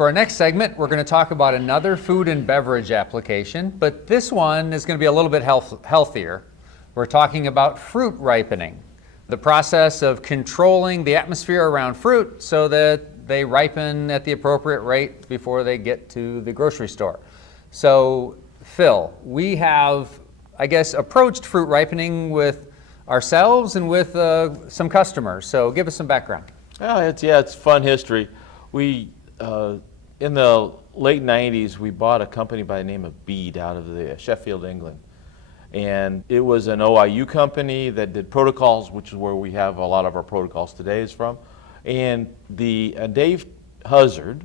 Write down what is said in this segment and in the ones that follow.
For our next segment, we're going to talk about another food and beverage application, but this one is going to be a little bit healthier. We're talking about fruit ripening, the process of controlling the atmosphere around fruit so that they ripen at the appropriate rate before they get to the grocery store. So, Phil, we have, I guess, approached fruit ripening with ourselves and with some customers. So give us some background. It's fun history. We, in the late 90s, we bought a company by the name of Bede out of Sheffield, England. And it was an OIU company that did protocols, which is where we have a lot of our protocols today is from. And Dave Huzzard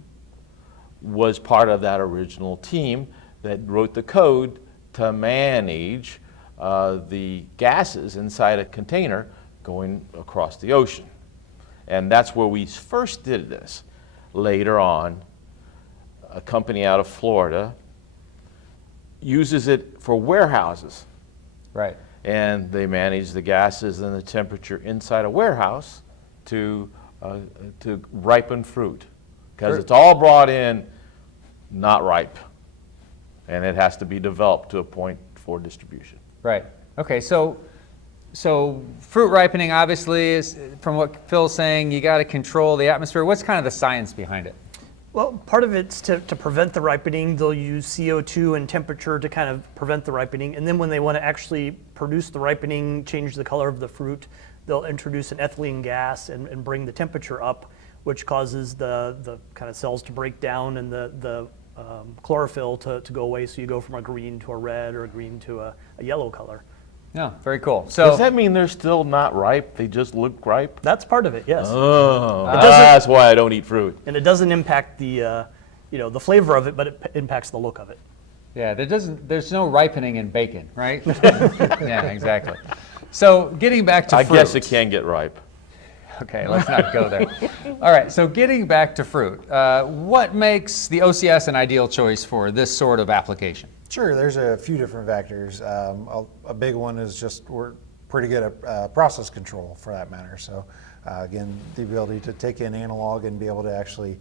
was part of that original team that wrote the code to manage the gases inside a container going across the ocean. And that's where we first did this. Later on, a company out of Florida uses it for warehouses. Right. And they manage the gases and the temperature inside a warehouse to ripen fruit. Because it's all brought in not ripe. And it has to be developed to a point for distribution. Right. Okay, so fruit ripening obviously is, from what Phil's saying, you got to control the atmosphere. What's kind of the science behind it? Well, part of it's to prevent the ripening. They'll use CO2 and temperature to kind of prevent the ripening. And then when they want to actually produce the ripening, change the color of the fruit, they'll introduce an ethylene gas and bring the temperature up, which causes the kind of cells to break down and the chlorophyll to go away. So you go from a green to a red or a green to a yellow color. Yeah, very cool. So does that mean they're still not ripe? They just look ripe? That's part of it, yes. Oh, that's why I don't eat fruit. And it doesn't impact the the flavor of it, but it impacts the look of it. Yeah, there's no ripening in bacon, right? Yeah, exactly. So getting back to fruit. I guess it can get ripe. Okay, let's not go there. All right, so getting back to fruit, what makes the OCS an ideal choice for this sort of application? Sure, there's a few different factors. A big one is just we're pretty good at process control for that matter. So again, the ability to take in analog and be able to actually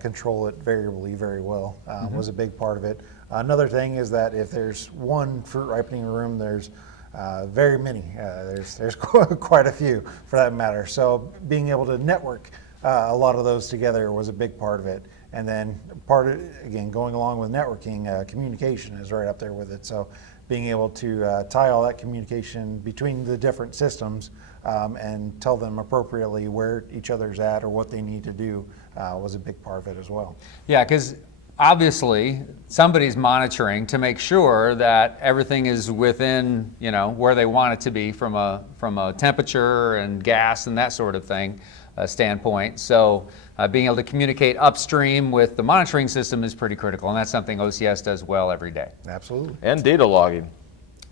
control it variably very well was a big part of it. Another thing is that if there's one fruit ripening room, there's very many. There's quite a few for that matter. So being able to network a lot of those together was a big part of it. And then again, going along with networking, communication is right up there with it. So being able to tie all that communication between the different systems and tell them appropriately where each other's at or what they need to do was a big part of it as well. Yeah, because obviously somebody's monitoring to make sure that everything is within, where they want it to be from a temperature and gas and that sort of thing standpoint. So being able to communicate upstream with the monitoring system is pretty critical, and that's something OCS does well every day. Absolutely. And data logging.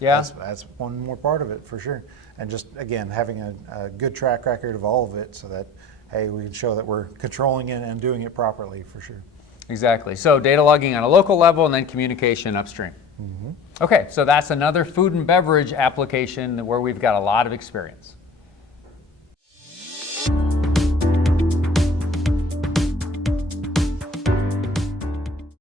Yeah. That's one more part of it for sure. And just, again, having a good track record of all of it so that, hey, we can show that we're controlling it and doing it properly for sure. Exactly. So data logging on a local level and then communication upstream. Okay, so that's another food and beverage application where we've got a lot of experience.